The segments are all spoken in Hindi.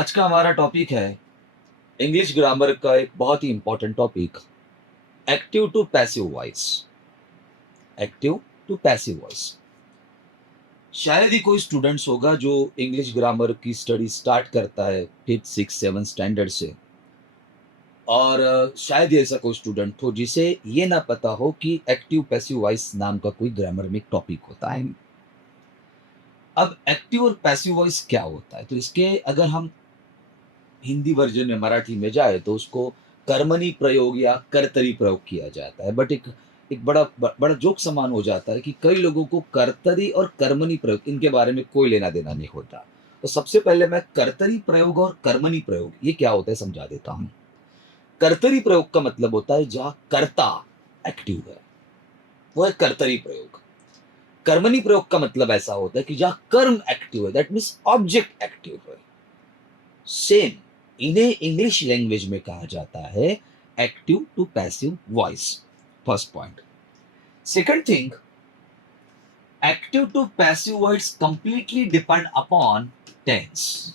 आज का हमारा टॉपिक है इंग्लिश ग्रामर का एक बहुत ही important topic, active to passive voice. Active to passive voice. शायद ही कोई स्टूडेंट्स होगा जो इंग्लिश ग्रामर की स्टडी स्टार्ट करता है 5th 6th 7th स्टैंडर्ड से, और शायद ही ऐसा कोई स्टूडेंट हो जिसे ये ना पता हो कि एक्टिव पैसिव वॉइस नाम का कोई ग्रामर में एक टॉपिक होता है। अब एक्टिव और पैसिव वॉइस क्या होता है, तो इसके अगर हम हिंदी वर्जन में मराठी में जाए तो उसको कर्मणी प्रयोग या कर्तरी प्रयोग किया जाता है। बट एक बड़ा जोक समान हो जाता है कि कई लोगों को कर्तरी और कर्मणी प्रयोग इनके बारे में कोई लेना देना नहीं होता। तो सबसे पहले मैं कर्तरी प्रयोग और कर्मणी प्रयोग ये क्या होता है समझा देता हूं। कर्तरी प्रयोग का मतलब होता है जहां कर्ता एक्टिव है, वो है कर्तरी प्रयोग। कर्मणी प्रयोग का मतलब ऐसा होता है कि जहां कर्म एक्टिव है, दैट मीन्स ऑब्जेक्ट एक्टिव है। सेम इन्हें इंग्लिश लैंग्वेज में कहा जाता है active to passive voice. First point. Second thing, active to passive voice completely depend upon tense.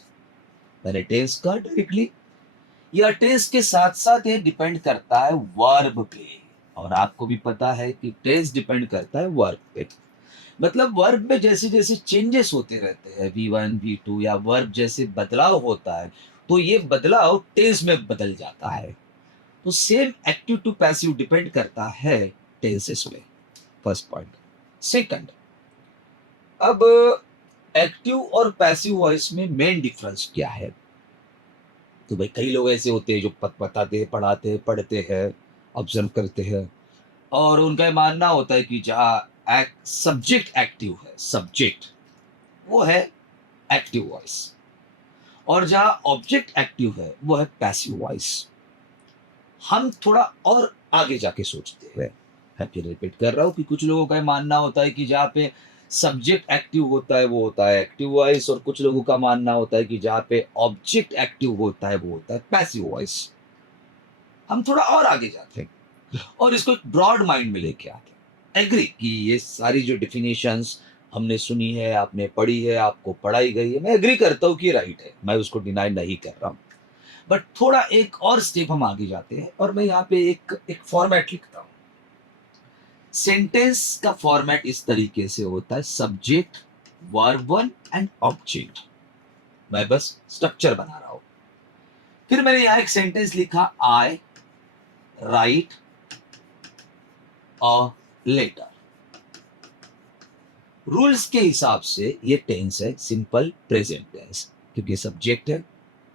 मैंने टेंस कहा डायरेक्टली, या टेंस के साथ साथ ये डिपेंड करता है वर्ब पे। और आपको भी पता है कि टेंस डिपेंड करता है वर्ब पे। मतलब वर्ब में जैसे जैसे चेंजेस होते रहते हैं, V1 V2 या वर्ब जैसे बदलाव होता है, तो ये बदलाव टेंस में बदल जाता है। तो same active to passive depend करता है टेंसेस में। First point. सेकंड, अब एक्टिव और पैसिव वॉइस में मेन डिफरेंस क्या है। तो भाई कई लोग ऐसे होते हैं जो बताते हैं, पढ़ाते हैं, पढ़ते हैं, ऑब्जर्व करते हैं, और उनका ये मानना होता है कि जहां सब्जेक्ट एक्टिव है, सब्जेक्ट वो है एक्टिव वॉइस, और जहां ऑब्जेक्ट एक्टिव है वो है पैसिव वॉइस। हम थोड़ा और आगे जाके सोचते हैं। मैं फिर रिपीट कर रहा हूं कि कुछ लोगों का मानना होता है कि जहां पे सब्जेक्ट एक्टिव होता है वो होता है एक्टिव वॉइस, और कुछ लोगों का मानना होता है कि जहां पे ऑब्जेक्ट एक्टिव होता है वो होता है पैसिव वॉइस। हम थोड़ा और आगे जाते हैं और इसको एक ब्रॉड माइंड में लेके आते हैं। एग्री कि ये सारी जो डिफिनेशंस हमने सुनी है, आपने पढ़ी है, आपको पढ़ाई गई है, मैं एग्री करता हूं कि राइट है, मैं उसको डिनाई नहीं कर रहा हूं। बट थोड़ा एक और स्टेप हम आगे जाते हैं और मैं यहाँ पे एक एक फॉर्मेट लिखता हूं। सेंटेंस का फॉर्मेट इस तरीके से होता है, subject, verb one and object. मैं बस स्ट्रक्चर बना रहा हूं। फिर मैंने यहां एक सेंटेंस लिखा, आई राइट अ लेटर। रूल्स के हिसाब से ये टेंस है सिंपल प्रेजेंट टेंस, क्योंकि सब्जेक्ट है,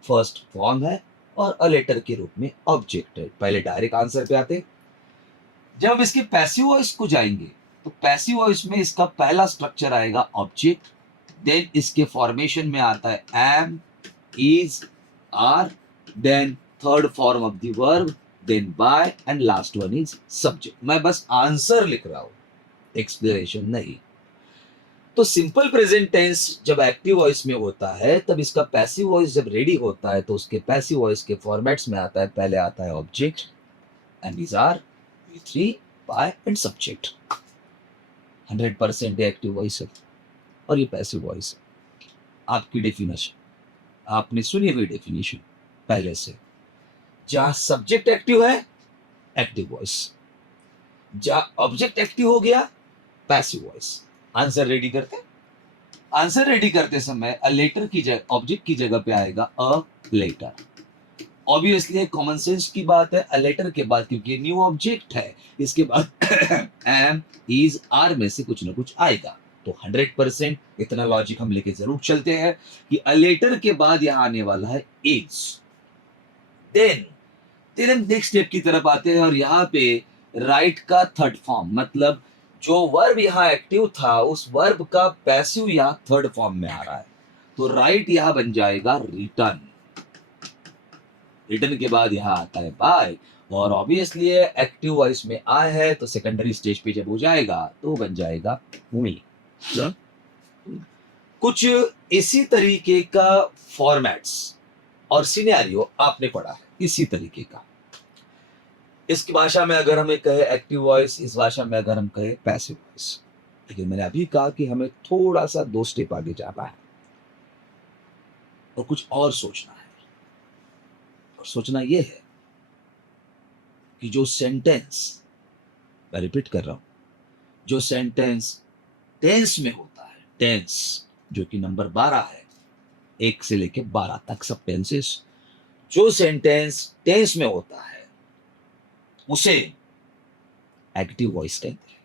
फर्स्ट फॉर्म है, और अ लेटर के रूप में ऑब्जेक्ट है। पहले डायरेक्ट आंसर पे आते। जब हम इसके पैसिव वॉइस को जाएंगे तो पैसिव वॉइस में इसका पहला स्ट्रक्चर आएगा ऑब्जेक्ट, देन इसके फॉर्मेशन में आता है am, is, are, then third form of the verb, then by, and last one is subject. मैं बस आंसर लिख रहा हूं, एक्सप्लेनेशन नहीं। तो सिंपल प्रेजेंट टेंस जब एक्टिव वॉइस में होता है, तब इसका पैसिव वॉइस जब रेडी होता है तो उसके पैसिव वॉइस के फॉर्मेट्स में आता है, पहले आता है object, and is are, V3, by and subject. 100% active voice है और ये पैसिव वॉइस है। आपकी डेफिनेशन आपने सुनी हुई डेफिनेशन पहले से, जहां सब्जेक्ट एक्टिव है एक्टिव वॉइस, जहां ऑब्जेक्ट एक्टिव हो गया पैसिव वॉइस। आंसर रेडी करते हैं। आंसर रेडी करते समय अ लेटर की जगह, ऑब्जेक्ट की जगह पे आएगा a letter. Obviously common sense की बात है, अ लेटर के बाद क्योंकि न्यू ऑब्जेक्ट है, इसके बाद एम, इज, आर में से कुछ ना कुछ आएगा। तो 100% इतना लॉजिक हम लेके जरूर चलते हैं कि अ लेटर के बाद यहां आने वाला है इज। देन फिर हम नेक्स्ट स्टेप की तरफ आते हैं और यहाँ पे राइट का थर्ड फॉर्म, मतलब जो वर्ब यहाँ एक्टिव था उस वर्ब का पैसिव यहाँ थर्ड फॉर्म में आ रहा है। तो राइट यहाँ बन जाएगा रिटर्न। रिटर्न के बाद यहाँ आता है बाय, और ऑब्वियसली एक्टिव वॉइस में आए है तो सेकेंडरी स्टेज पे जब हो जाएगा तो बन जाएगा मी। कुछ इसी तरीके का फॉर्मेट्स और सिनेरियो आपने पढ़ा है इसी तरीके का। इसकी भाषा में अगर हमें कहे एक्टिव वॉइस, इस भाषा में अगर हम कहे पैसिव वॉइस। लेकिन मैंने अभी कहा कि हमें थोड़ा सा 2 स्टेप आगे जाना है और कुछ और सोचना है। और सोचना ये है कि जो सेंटेंस, मैं रिपीट कर रहा हूं, जो सेंटेंस टेंस में होता है, टेंस जो कि नंबर 12 है, 1 से लेके 12 तक सब टेंसेस, जो सेंटेंस टेंस में होता है उसे एक्टिव वॉइस कहते हैं।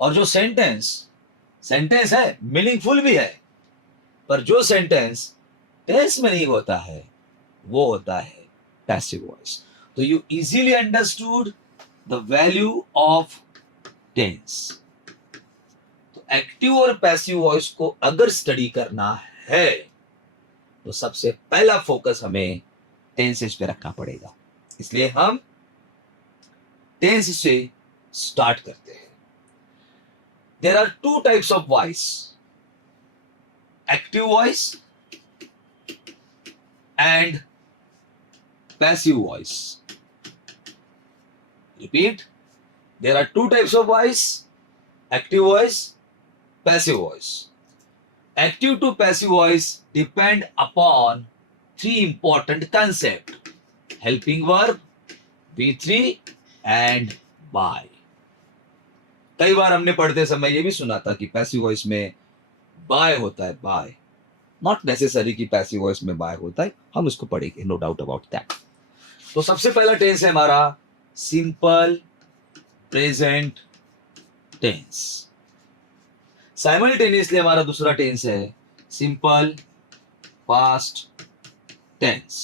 और जो सेंटेंस सेंटेंस है, मीनिंगफुल भी है, पर जो सेंटेंस टेंस में नहीं होता है वो होता है पैसिव वॉइस। तो you easily understood the value of tense. तो एक्टिव और पैसिव वॉइस को अगर स्टडी करना है तो सबसे पहला फोकस हमें टेंसेस पे रखना पड़ेगा, इसलिए हम टेंस से स्टार्ट करते हैं। There are two types of voice, active voice and passive voice. Repeat, there are two types of voice, active voice, passive voice. Active to passive voice depend upon three important concepts: helping verb, V3 and by। कई बार हमने पढ़ते समय ये भी सुना था कि पैसिव वॉइस में बाय होता है, बाय। नॉट नेसेसरी कि पैसिव वॉइस में बाय होता है, हम इसको पढ़ेंगे, नो डाउट अबाउट दैट। तो सबसे पहला टेंस है हमारा सिंपल प्रेजेंट टेंस। साइमल्टेनियसली हमारा दूसरा टेंस है simple past tense,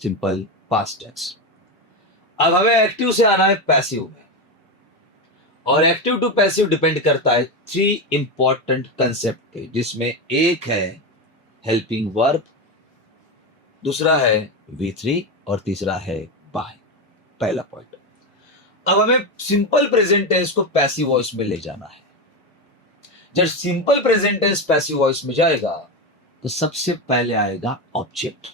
simple past tense. अब हमें एक्टिव से आना है पैसिव में, और एक्टिव टू पैसिव डिपेंड करता है थ्री इंपॉर्टेंट कंसेप्ट पे, जिसमें एक है हेल्पिंग वर्ब, दूसरा है V3 और तीसरा है बाय। पहला पॉइंट। अब हमें सिंपल प्रेजेंट टेंस को पैसिव वॉइस में ले जाना है। जब simple present tense passive voice में जाएगा तो सबसे पहले आएगा object,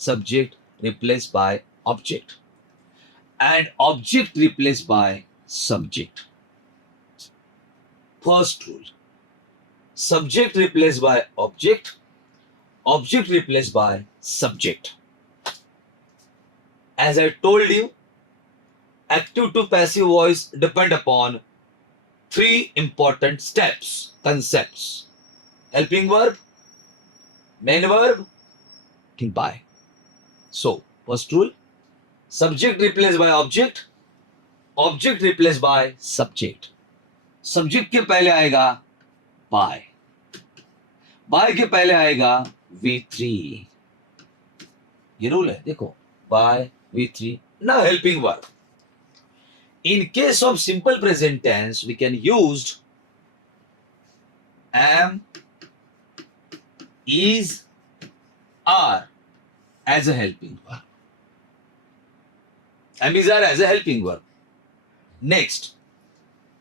subject replace by object and object replace by subject. First rule, subject replace by object, object replace by subject. As I told you, active to passive voice depend upon three important steps, concepts: helping verb, main verb, by. So, first rule, subject replaced by object, object replaced by subject. Subject के पहले आएगा by, by के पहले आएगा V3। ये रूल है, देखो, by V3. Now helping verb. In case of simple present tense, we can use am, is, are as a helping verb. Am, is, are as a helping verb. Next,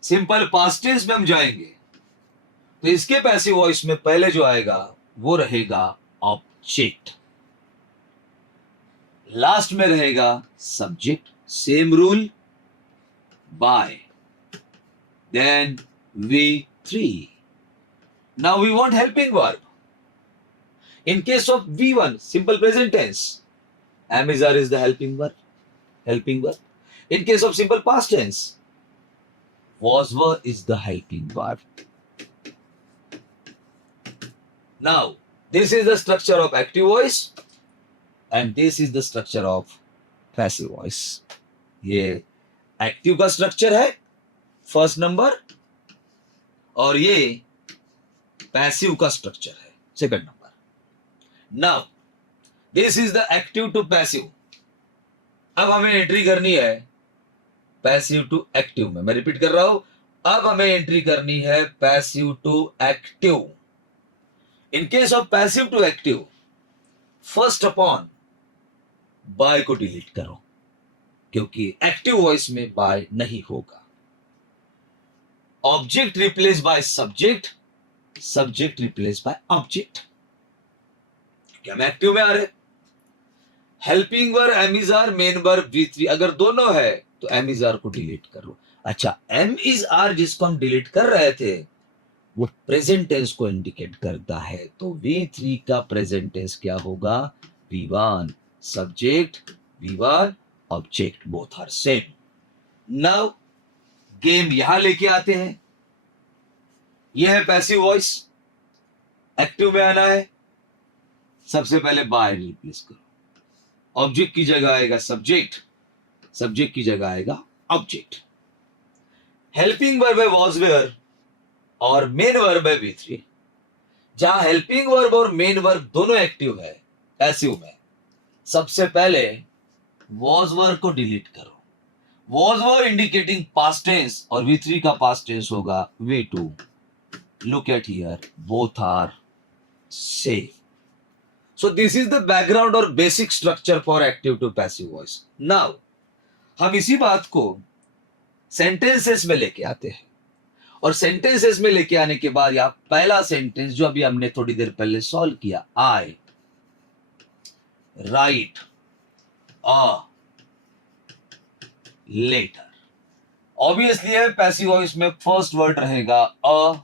simple past tense में हम जाएंगे तो इसके पैसिव वॉइस में पहले जो आएगा वो रहेगा ऑब्जेक्ट, लास्ट में रहेगा subject. Same rule, by, then V3. Now we want helping verb. In case of V1, simple present tense, am, is, are is the helping verb. Helping verb. In case of simple past tense, was, were is the helping verb. Now, this is the structure of active voice and this is the structure of passive voice. ये एक्टिव का स्ट्रक्चर है फर्स्ट नंबर, और ये पैसिव का स्ट्रक्चर है second number. Now this is the active to passive. अब हमें एंट्री करनी है पैसिव टू एक्टिव में। मैं रिपीट कर रहा हूं, अब हमें एंट्री करनी है passive to active. In case of passive to active, first upon by को डिलीट करो, क्योंकि एक्टिव वॉइस में बाय नहीं होगा। Object replace by subject, subject replace by object. क्या हम एक्टिव में आ रहे? Helping verb am is are, main verb V3। अगर दोनों है तो एम इज आर को डिलीट करो। अच्छा, एम इज आर जिसको हम डिलीट कर रहे थे वो प्रेजेंट टेंस को इंडिकेट करता है, तो V3 का प्रेजेंट टेंस क्या होगा? V1 subject, V1 object, both are same. Now game यहां लेके आते हैं. यह है पैसिव वॉइस. एक्टिव में आना है. सबसे पहले बाय रिप्लेस करो. ऑब्जेक्ट की जगह आएगा सब्जेक्ट, सब्जेक्ट की जगह आएगा ऑब्जेक्ट. हेल्पिंग वर्ब है वॉज वेयर और मेन वर्ब है V3. जहां हेल्पिंग वर्ब और मेन वर्ब दोनों एक्टिव है पैसिव में, सबसे पहले वॉज वर्ब को डिलीट करो. Was verb indicating past tense और V3 का पास्ट टेंस होगा V2. Look at here, both are same. So this is the background or basic structure for active to passive voice. Now हम इसी बात को सेंटेंसेस में लेके आते हैं और सेंटेंसेस में लेके आने के बाद यहां पहला सेंटेंस जो अभी हमने थोड़ी देर पहले सॉल्व किया, आई राइट अ लेटर. ऑब्वियसली है पैसिव वॉइस में फर्स्ट वर्ड रहेगा अ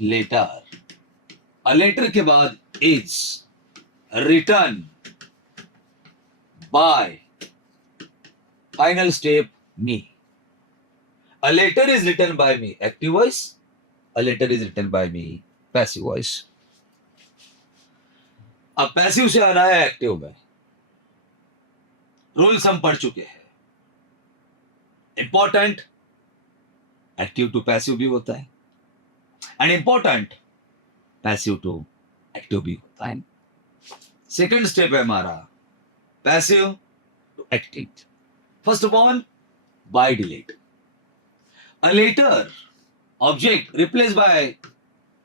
लेटर. अ लेटर के बाद is written by, final step me. A letter is written by me, active voice. A letter is written by me, passive voice. अब पैसिव से आना है एक्टिव में. रूल्स हम पढ़ चुके हैं. इंपॉर्टेंट एक्टिव टू पैसिव भी होता है and important passive to active भी होता है. सेकेंड स्टेप है हमारा passive to active. First of all by delete. A letter object replace by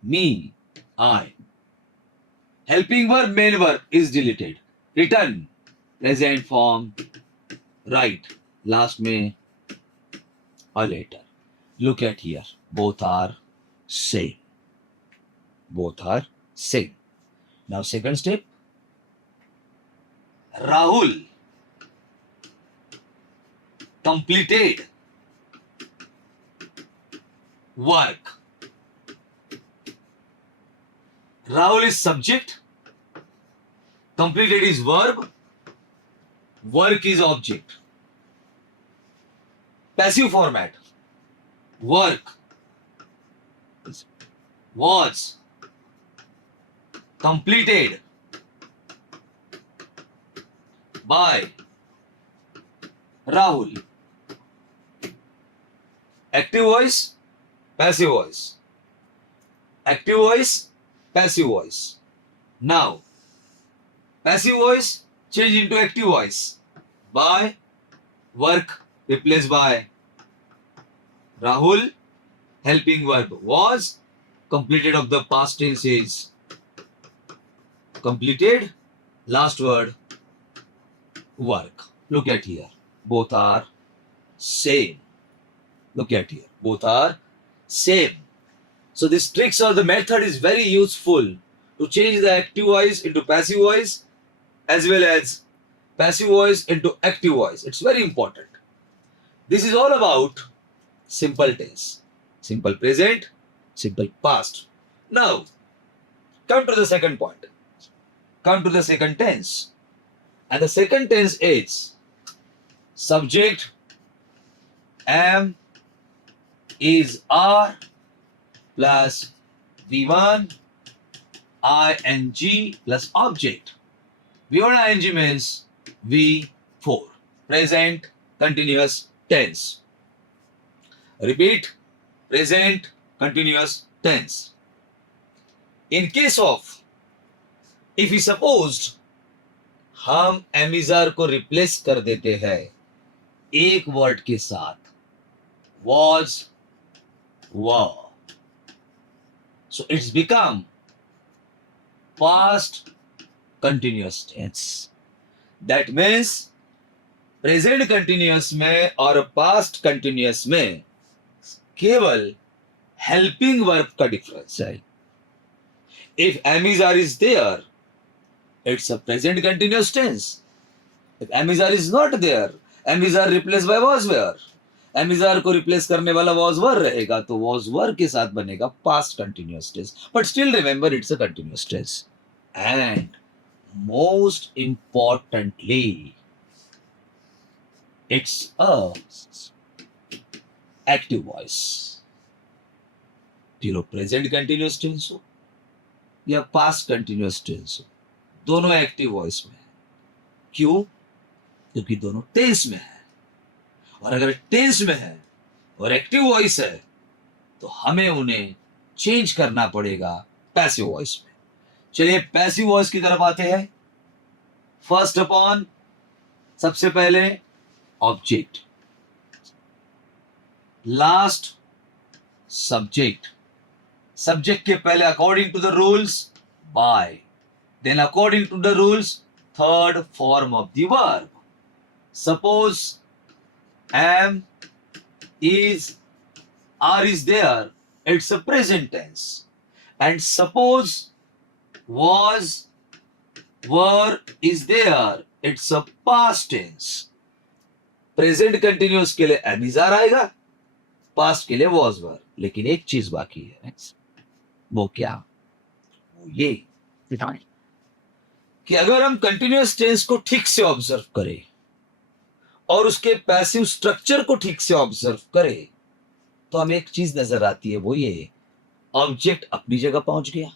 me I. Helping verb main verb is deleted. Return present form right last में a letter. Look at here, both are same. Both are same. Now second step, Rahul completed work. Rahul is subject, completed is verb, work is object. Passive format, work was completed by Rahul. Active voice, passive voice. Active voice, passive voice. Now, passive voice change into active voice. By, work replaced by Rahul. Helping verb was, completed of the past tense is completed. Last word work. Look at here, both are same. Look at here, both are same. So this tricks or the method is very useful to change the active voice into passive voice as well as passive voice into active voice. It's very important. This is all about simple tense, simple present, simple past. Now come to the second point. Come to the second tense. And the second tense is subject am is are plus V1 ing plus object. V1 ing means V4. Present continuous tense. Repeat, present continuous tense. In case of, if we supposed हम एमिजार को रिप्लेस कर देते हैं एक वर्ड के साथ, was, were. So it's become past continuous tense. That means present continuous में और पास्ट कंटिन्यूअस में केवल हेल्पिंग वर्ब का डिफरेंस है. If am is are is there, it's a present continuous tense. If amizar is not there, amizar replaced by was were. amizar को replace करने वाला was were रहेगा, तो was were के साथ बनेगा past continuous tense. But still remember it's a continuous tense. And most importantly, it's a active voice. फिर प्रेजेंट कंटिन्यूअस टेंस हो या पास्ट कंटिन्यूअस टेंस हो, दोनों एक्टिव वॉइस में है। क्यों? क्योंकि दोनों टेंस में है, और अगर टेंस में है और एक्टिव वॉइस है तो हमें उन्हें चेंज करना पड़ेगा पैसिव वॉइस में। चलिए पैसिव वॉइस की तरफ आते हैं। फर्स्ट अपॉन, सबसे पहले ऑब्जेक्ट, लास्ट सब्जेक्ट। सब्जेक्ट के पहले according to the rules by, then according to the rules third form of the verb. Suppose am, is, are is there, it's a present tense. And suppose was, were is there, it's a past tense. Present continuous के लिए am is are आएगा, पास्ट के लिए was were। लेकिन एक चीज बाकी है, वो क्या? वो ये कि अगर हम कंटिन्यूअस टेंस को ठीक से ऑब्जर्व करें और उसके पैसिव स्ट्रक्चर को ठीक से ऑब्जर्व करें तो हमें एक चीज नजर आती है, वो ये, ऑब्जेक्ट अपनी जगह पहुंच गया,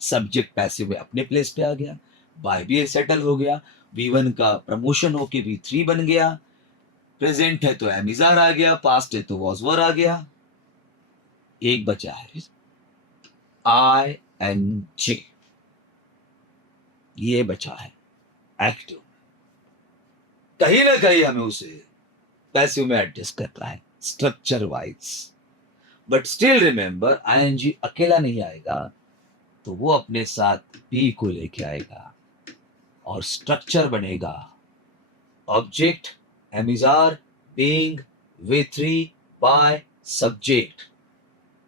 सब्जेक्ट पैसिव में अपने प्लेस पे आ गया, बाय भी सेटल हो गया, V1 का प्रमोशन होके V3 बन गया, प्रेजेंट है तो am is are आ गया, पास्ट है तो was were आ गया। एक बचा है ing, ये बचा है एक्टिव। कहीं ना कहीं हमें उसे पैसिव में एडजस्ट करना है structure wise, but still remember ing अकेला नहीं आएगा, तो वो अपने साथ बी को लेके आएगा और स्ट्रक्चर बनेगा object am is are being V3 by subject,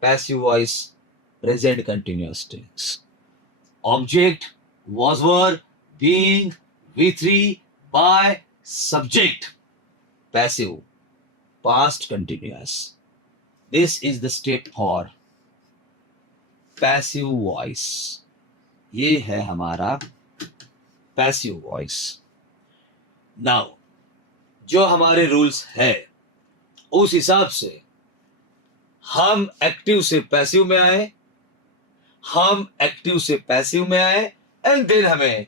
passive voice present continuous tense, object was were being V3 by subject, passive past continuous. This is the step for passive voice. ये है हमारा passive voice. Now जो हमारे रूल्स है उस हिसाब से हम एक्टिव से पैसिव में आए, हम एक्टिव से पैसिव में आए, एंड देन हमें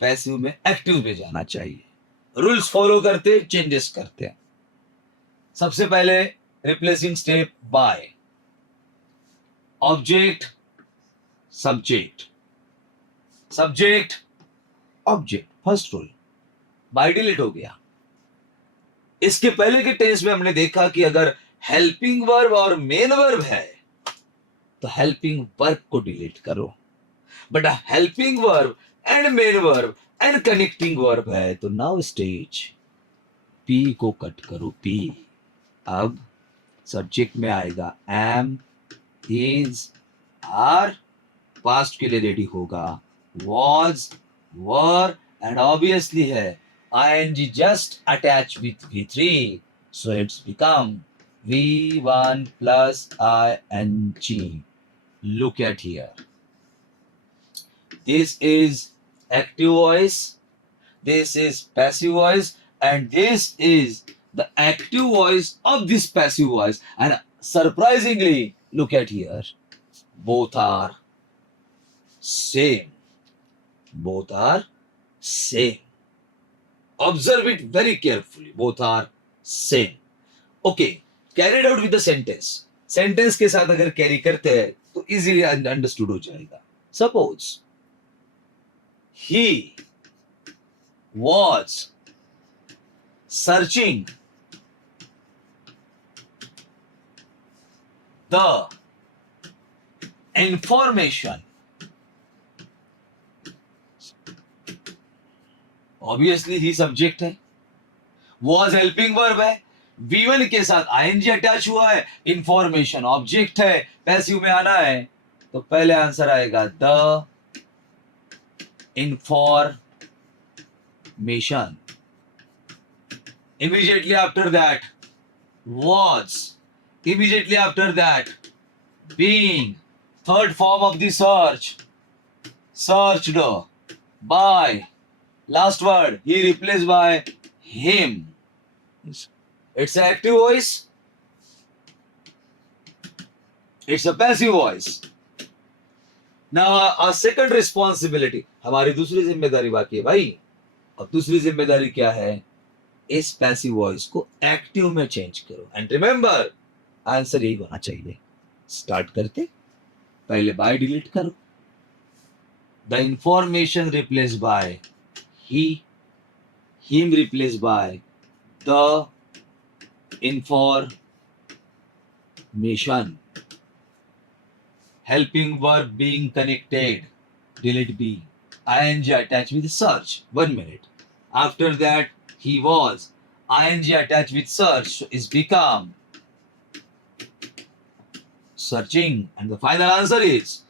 पैसिव में एक्टिव में जाना चाहिए। रूल्स फॉलो करते, चेंजेस करते हैं। सबसे पहले replacing step by, object subject, subject object, first rule by delete हो गया। इसके पहले के टेंस में हमने देखा कि अगर हेल्पिंग वर्ब और मेन वर्ब है तो हेल्पिंग वर्ब को डिलीट करो, but helping verb and main verb and connecting verb है तो नाउ स्टेज पी को कट करो, पी। अब सब्जेक्ट में आएगा एम, इज, आर, पास्ट के लिए रेडी होगा वॉज, वर, एंड ऑब्वियसली है ing just attach with V3, so it's become V1 plus ing. Look at here. This is active voice, this is passive voice, and this is the active voice of this passive voice. And surprisingly, look at here, both are same. Both are same. Observe it very carefully. Both are same. Okay. Carried out with the sentence. Sentence के साथ अगर कैरी करते हैं तो easily understood हो जाएगा. Suppose he was searching the information. Obviously he subject है, वॉज हेल्पिंग वर्ब है, V1 के साथ ing अटैच हुआ है, इंफॉर्मेशन ऑब्जेक्ट है, पैसिव में आना है तो पहले आंसर आएगा the information. Immediately after that was, immediately after that being, third form of the search, searched, by. Last word, he replaced by him. It's an active voice. It's a passive voice. Now, our second responsibility, हमारी दूसरी जिम्मेदारी बाकी है भाई. अब दूसरी जिम्मेदारी क्या है? इस पैसिव वॉइस को एक्टिव में चेंज करो. एंड रिमेंबर, आंसर यही होना चाहिए. स्टार्ट करके पहले बाय डिलीट करो. The information replace by he, him replace by the information. Helping verb being connected, delete B. ing attached with search. 1 minute. After that, he was. ing attached with search is become searching. And the final answer is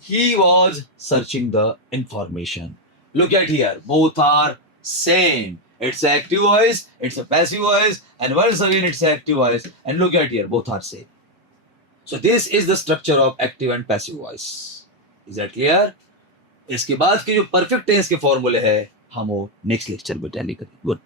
he was searching the information. Look at here. Both are same. It's active voice, it's a passive voice, and once again it's active voice. And look at here, both are same. So this is the structure of active and passive voice. Is that clear? इसके बाद के जो परफेक्ट टेंस के फॉर्मूले है हम वो नेक्स्ट लेक्चर में टैली करेंगे. गुड.